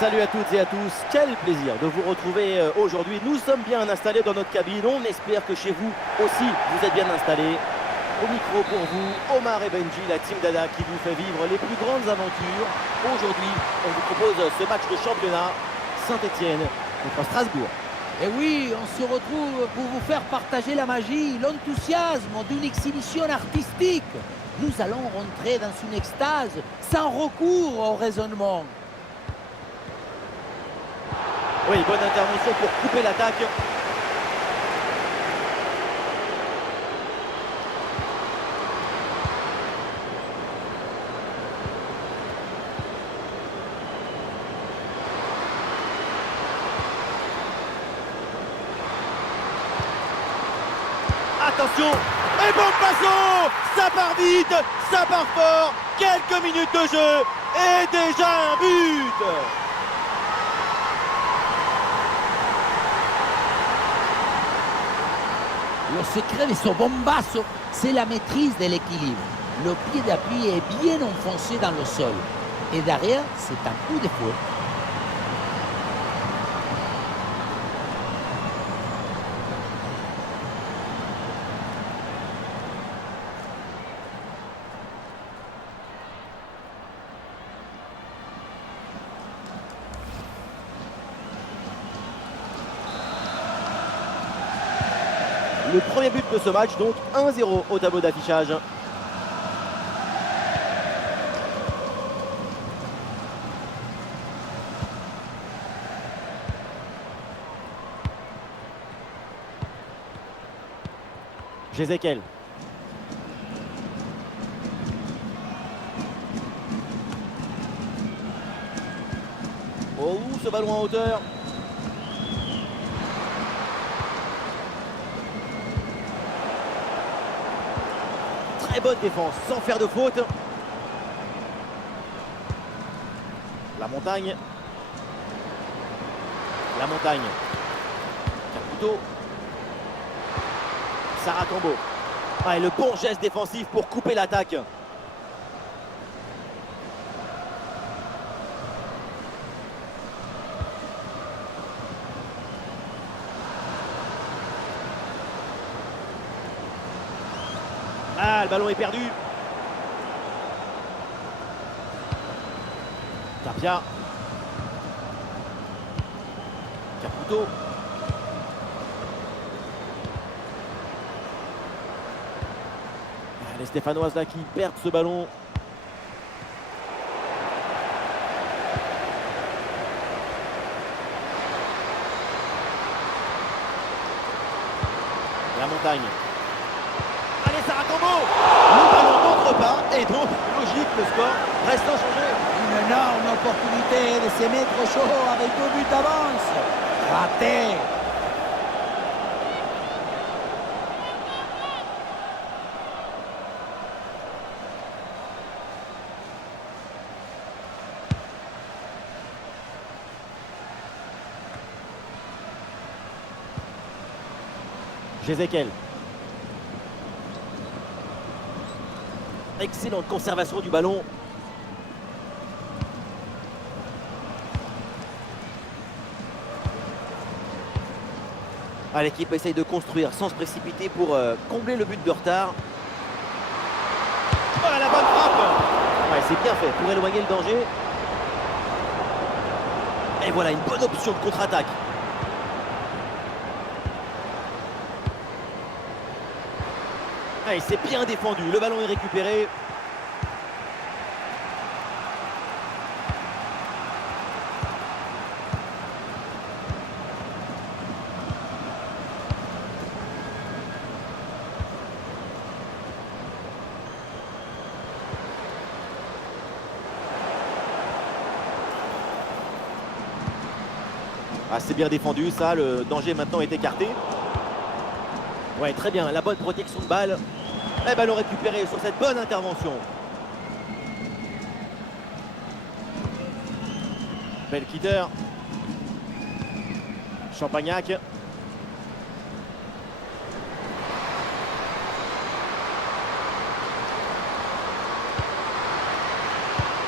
Salut à toutes et à tous, quel plaisir de vous retrouver aujourd'hui. Nous sommes bien installés dans notre cabine, on espère que chez vous aussi vous êtes bien installés. Au micro pour vous, Omar et Benji, la team Dada qui vous fait vivre les plus grandes aventures. Aujourd'hui, on vous propose ce match de championnat, Saint-Etienne contre Strasbourg. Et oui, on se retrouve pour vous faire partager la magie, l'enthousiasme d'une exhibition artistique. Nous allons rentrer dans une extase sans recours au raisonnement. Oui, bonne intervention pour couper l'attaque. Attention, et bon passo, ça part vite, ça part fort, quelques minutes de jeu, et déjà un but. Le secret de ce bombasso, c'est la maîtrise de l'équilibre. Le pied d'appui est bien enfoncé dans le sol. Et derrière, c'est un coup de fouet. Le premier but de ce match, donc 1-0 au tableau d'affichage. Jézékel. Oh, ce ballon en hauteur. Très bonne défense, sans faire de faute. La montagne. La montagne. Caputo. Sarah Cambo. Ah, et le bon geste défensif pour couper l'attaque. Ah, le ballon est perdu. Tapia. Caputo. Les Stéphanoises là qui perdent ce ballon. La montagne. Allez, Sarah Cambo. Le ballon n'entre pas et donc logique, le score reste inchangé. Une énorme opportunité de se mettre au chaud avec 2 buts d'avance. Raté. Jézékel. Excellente conservation du ballon. Ah, l'équipe essaye de construire sans se précipiter pour combler le but de retard. Oh, la bonne frappe. Ouais, c'est bien fait pour éloigner le danger. Et voilà une bonne option de contre-attaque. Ah, et c'est bien défendu, le ballon est récupéré. Ah, c'est bien défendu, ça, le danger maintenant est écarté. Ouais, très bien, la bonne protection de balle. Et ballon récupéré sur cette bonne intervention. Belkider. Champagnac.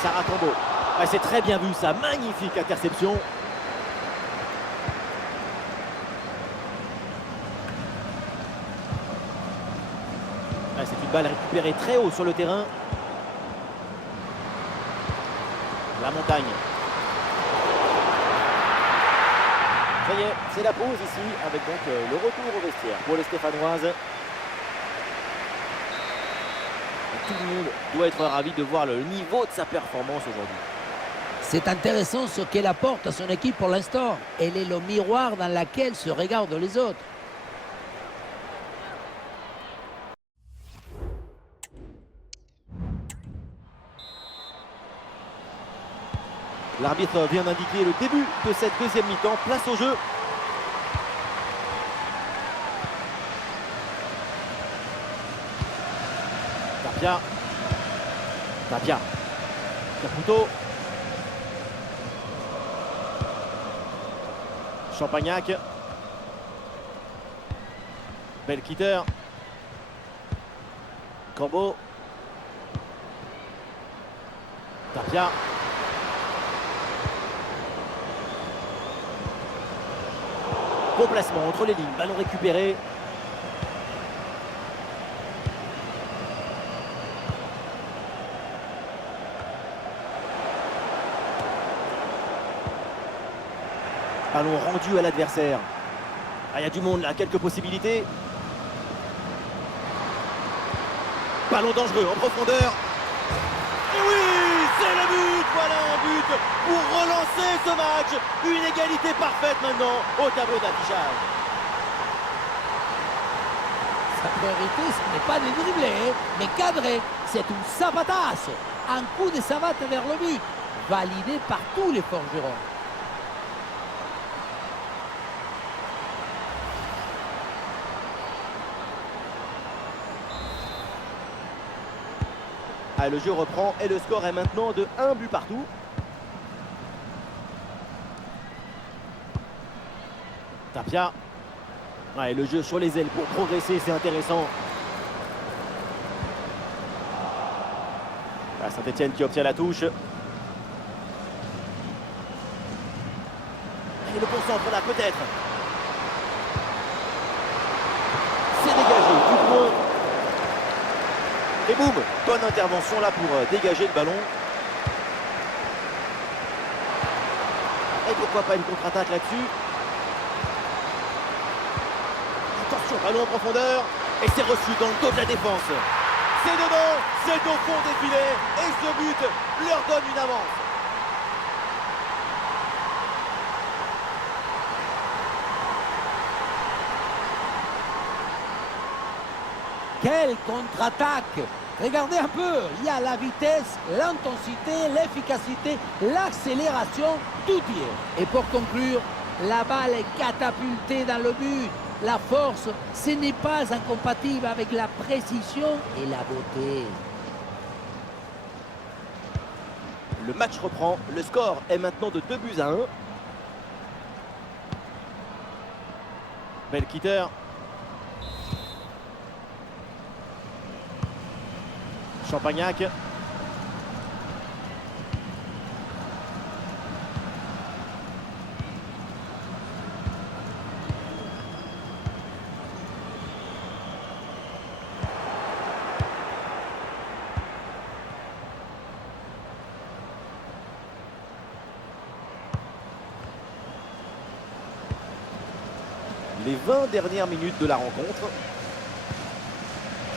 Sarah Cambo. Ouais, c'est très bien vu ça, magnifique interception. Ouais, c'est une balle récupérée très haut sur le terrain. La montagne. Ça y est, c'est la pause ici, avec donc le retour au vestiaire pour les Stéphanoises. Tout le monde doit être ravi de voir le niveau de sa performance aujourd'hui. C'est intéressant ce qu'elle apporte à son équipe pour l'instant. Elle est le miroir dans lequel se regardent les autres. L'arbitre vient d'indiquer le début de cette deuxième mi-temps. Place au jeu. Tapia. Tapia. Caputo. Champagnac. Belkitter. Corbeau. Tapia. Bon placement entre les lignes, ballon récupéré. Ballon rendu à l'adversaire. Ah, il y a du monde là, quelques possibilités. Ballon dangereux en profondeur. Et oui, c'est le but. Voilà un but pour relancer ce match. Une égalité parfaite maintenant au tableau d'affichage. Sa priorité, ce n'est pas de dribbler, mais cadrer. C'est une savatasse. Un coup de savate vers le but, validé par tous les forgerons. Ah, le jeu reprend et le score est maintenant de 1 but partout. Tapia. Ouais, le jeu sur les ailes pour progresser, c'est intéressant. Ah, Saint-Etienne qui obtient la touche. Et le bon centre là, peut-être. C'est dégagé, du point. Et boum, bonne intervention là pour dégager le ballon. Et pourquoi pas une contre-attaque là-dessus. Attention, ballon en profondeur. Et c'est reçu dans le dos de la défense. C'est dedans, c'est au fond des filets. Et ce but leur donne une avance. Quelle contre-attaque! Regardez un peu, il y a la vitesse, l'intensité, l'efficacité, l'accélération, tout y est. Et pour conclure, la balle est catapultée dans le but. La force, ce n'est pas incompatible avec la précision et la beauté. Le match reprend, le score est maintenant de 2-1. Belkitter. Champagnac. Les 20 dernières minutes de la rencontre.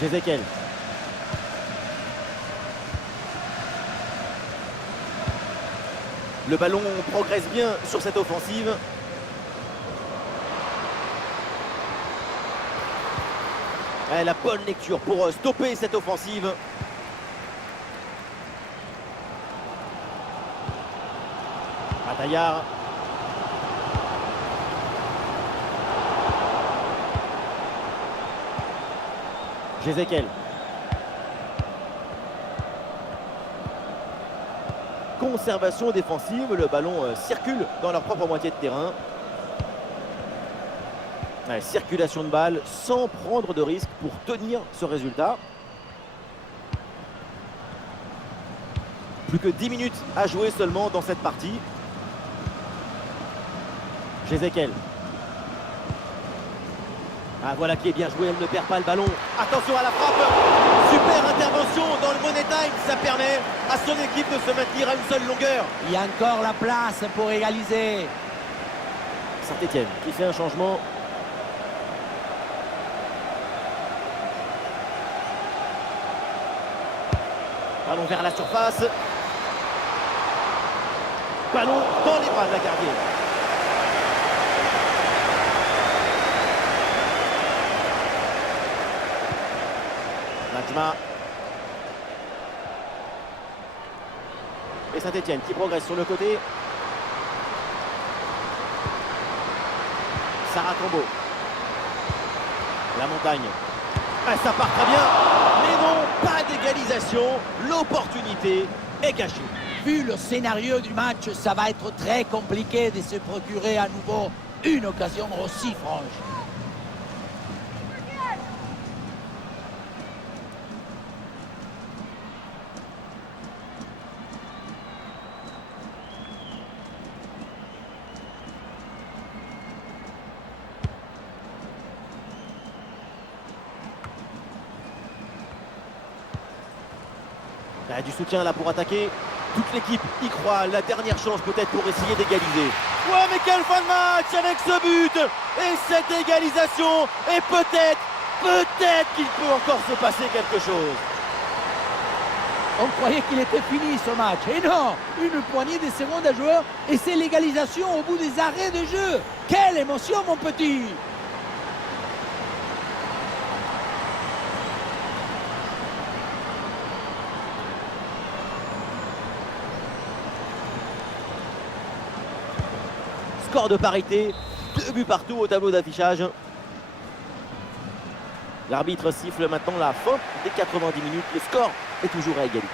Jézéquel. Le ballon progresse bien sur cette offensive. Ouais, la bonne lecture pour stopper cette offensive. Bataillard. Jézéquel. Conservation défensive, le ballon circule dans leur propre moitié de terrain. Ouais, circulation de balle sans prendre de risque pour tenir ce résultat. Plus que 10 minutes à jouer seulement dans cette partie. Jézékel. Ah, voilà qui est bien joué, elle ne perd pas le ballon. Attention à la frappe. Super intervention dans le Money Time. Ça permet à son équipe de se maintenir à une seule longueur. Il y a encore la place pour égaliser. Saint-Etienne qui fait un changement. Ballon vers la surface. Ballon dans les bras de la gardienne. Najma. Et Saint-Etienne qui progresse sur le côté. Sarah Combo. La Montagne. Ah, ça part très bien. Mais non, pas d'égalisation. L'opportunité est cachée. Vu le scénario du match, ça va être très compliqué de se procurer à nouveau une occasion aussi franche. Ah, du soutien là pour attaquer. Toute l'équipe y croit. La dernière chance peut-être pour essayer d'égaliser. Ouais, mais quelle fin de match avec ce but et cette égalisation. Et peut-être qu'il peut encore se passer quelque chose. On croyait qu'il était fini ce match. Et non, une poignée de secondes à jouer et c'est l'égalisation au bout des arrêts de jeu. Quelle émotion, mon petit! Score de parité, 2 buts partout au tableau d'affichage. L'arbitre siffle maintenant la fin des 90 minutes. Le score est toujours à égalité.